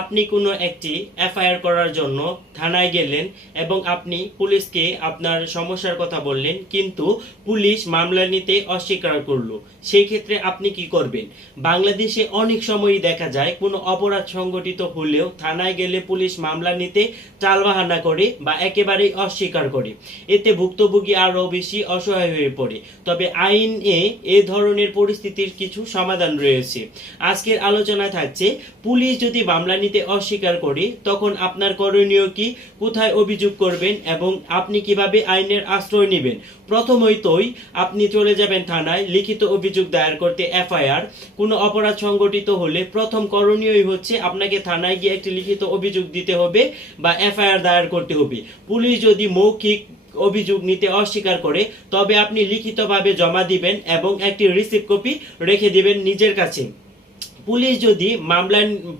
আপনি কোনো একটি এফআইআর করার জন্য থানায় গেলেন এবং আপনি পুলিশকে আপনার সমস্যার কথা বললেন, কিন্তু পুলিশ মামলা নিতে অস্বীকার করলো। সেই ক্ষেত্রে আপনি কি করবেন? বাংলাদেশে অনেক সময়ই দেখা যায় কোনো অপরাধ সংগঠিত হলেও থানায় গেলে পুলিশ মামলা নিতে টালবাহানা করে বা একেবারেই অস্বীকার করে। এতে ভুক্তভোগী আরও বেশি অসহায় হয়ে পড়ে। তবে আইনে এ ধরনের পরিস্থিতির কিছু সমাধান রয়েছে। আজকের আলোচনায় থাকছে, পুলিশ যদি মামলা নিতে অস্বীকার করে তখন আপনার করণীয় কি, কোথায় অভিযোগ করবেন এবং আপনি কিভাবে আইনের আশ্রয় নেবেন। প্রথমতই আপনি চলে যাবেন থানায় লিখিত অভিযোগ দায়ের করতে, এফআইআর। কোনো অপরাধ সংগঠিত হলে প্রথম করণীয়ই হচ্ছে আপনাকে থানায় গিয়ে একটি লিখিত অভিযোগ দিতে হবে বা এফআইআর দায়ের করতে হবে। পুলিশ যদি মৌখিক অভিযোগ নিতে অস্বীকার করে তবে আপনি লিখিতভাবে জমা দিবেন এবং একটি রিসিপ্ট কপি রেখে দিবেন নিজের কাছে।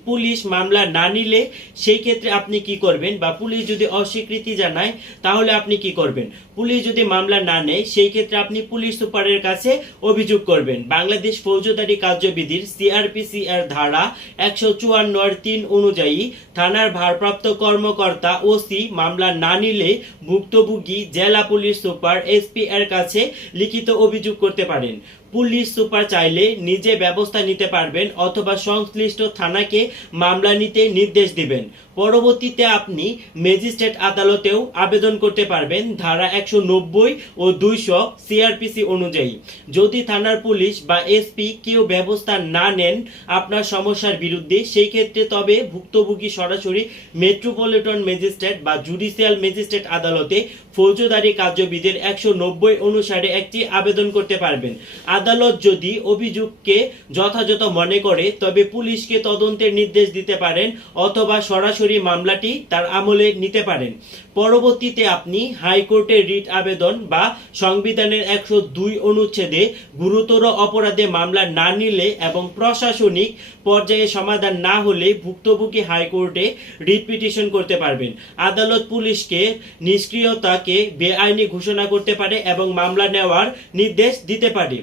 পুলিশ মামলা না নিলে সেই ক্ষেত্রে আপনি কি করবেন, বা পুলিশ যদি অস্বীকৃতি জানায় তাহলে আপনি কি করবেন। পুলিশ যদি মামলা না নেয় সেই ক্ষেত্রে আপনি পুলিশ সুপারের কাছে অভিযোগ করবেন। বাংলাদেশ ফৌজদারি কার্যবিধির সিআরপিসি-এর ধারা 154(3) অনুযায়ী থানার ভারপ্রাপ্ত কর্মকর্তা ওসি মামলা না নিলে ভুক্তভোগী জেলা পুলিশ সুপার এসপি এর কাছে লিখিত অভিযোগ করতে পারেন। পুলিশ সুপার চাইলে নিজে ব্যবস্থা নিতে পারবেন অথবা সংশ্লিষ্ট থানাকে মামলা নিতে নির্দেশ দিবেন। পরবর্তীতে আপনি ম্যাজিস্ট্রেট আদালতেও আবেদন করতে পারবেন ধারা 190 ও 200 সিআরপিসি অনুযায়ী। যদি থানার পুলিশ বা এসপি কেউ ব্যবস্থা না নেন আপনার সমস্যার বিরুদ্ধে, সেই ক্ষেত্রে তবে ভুক্তভোগী সরাসরি মেট্রোপলিটন ম্যাজিস্ট্রেট বা জুডিশিয়াল ম্যাজিস্ট্রেট আদালতে ফৌজদারি কার্যবিধির 190 অনুসারে একটি আবেদন করতে পারবেন। আদালত যদি অভিযোগকে যথাযথ মনে করে তবে পুলিশকে তদন্তের নির্দেশ দিতে পারেন অথবা সরাসরি মামলাটি তার আমলে নিতে পারেন। পরবর্তীতে আপনি হাইকোর্টে রিট আবেদন বা সংবিধানের 102 অনুচ্ছেদে গুরুতর অপরাধে মামলা না নিলে এবং প্রশাসনিক পর্যায়ে সমাধান না হলে ভুক্তভোগী হাইকোর্টে রিট পিটিশন করতে পারবেন। আদালত পুলিশকে নিষ্ক্রিয়তাকে বেআইনি ঘোষণা করতে পারে এবং মামলা নেওয়ার নির্দেশ দিতে পারে।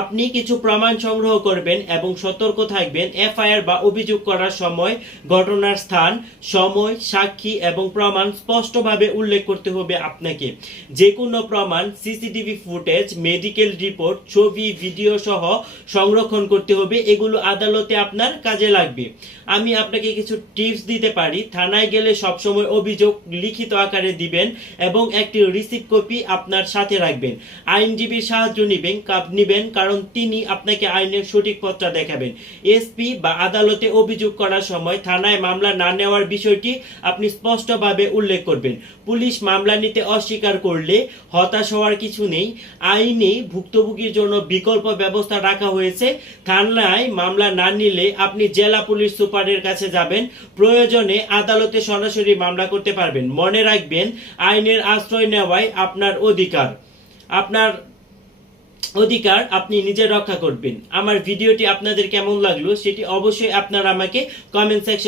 আপনি কিছু প্রমাণ সংগ্রহ করবেন এবং সতর্ক থাকবেন। এফআইআর বা অভিযোগ করার সময় ঘটনার স্থান, সময়, সাক্ষী এবং প্রমাণ স্পষ্টভাবে উল্লেখ করতে হবে আপনাকে। যে কোনো প্রমাণ, সিসিটিভি ফুটেজ, মেডিকেল রিপোর্ট, ছবি, ভিডিও সহ সংরক্ষণ করতে হবে। এগুলো আদালতে আপনার কাজে লাগবে। আমি আপনাকে কিছু টিপস দিতে পারি। থানায় গেলে সবসময় অভিযোগ লিখিত আকারে দিবেন এবং একটি রিসিপ্ট কপি আপনার সাথে রাখবেন। আইনজীবীর সাহায্য নিবেন কারণ তিনি আপনাকে আইনের সঠিক পথটা দেখাবেন। এসপি বা আদালতে অভিযোগ করার সময় থানায় মামলা না নেওয়ার বিষয়টি আপনি স্পষ্টভাবে উল্লেখ করবেন। পুলিশ মামলা নিতে অস্বীকার করলে হতাশ হওয়ার কিছু নেই। আইনে ভুক্তভোগীর জন্য বিকল্প ব্যবস্থা রাখা হয়েছে। থানায় মামলা না নিলে আপনি জেলা পুলিশ সুপারের কাছে যাবেন। প্রয়োজনে আদালতে সরাসরি মামলা করতে পারবেন। মনে রাখবেন, আইনের আশ্রয় নেওয়াই আপনার অধিকার। আপনি নিজে রক্ষা করবেন। আমার ভিডিওটি আপনাদের কেমন লাগলো সেটি অবশ্যই আপনারা আমাকে কমেন্ট সেকশনে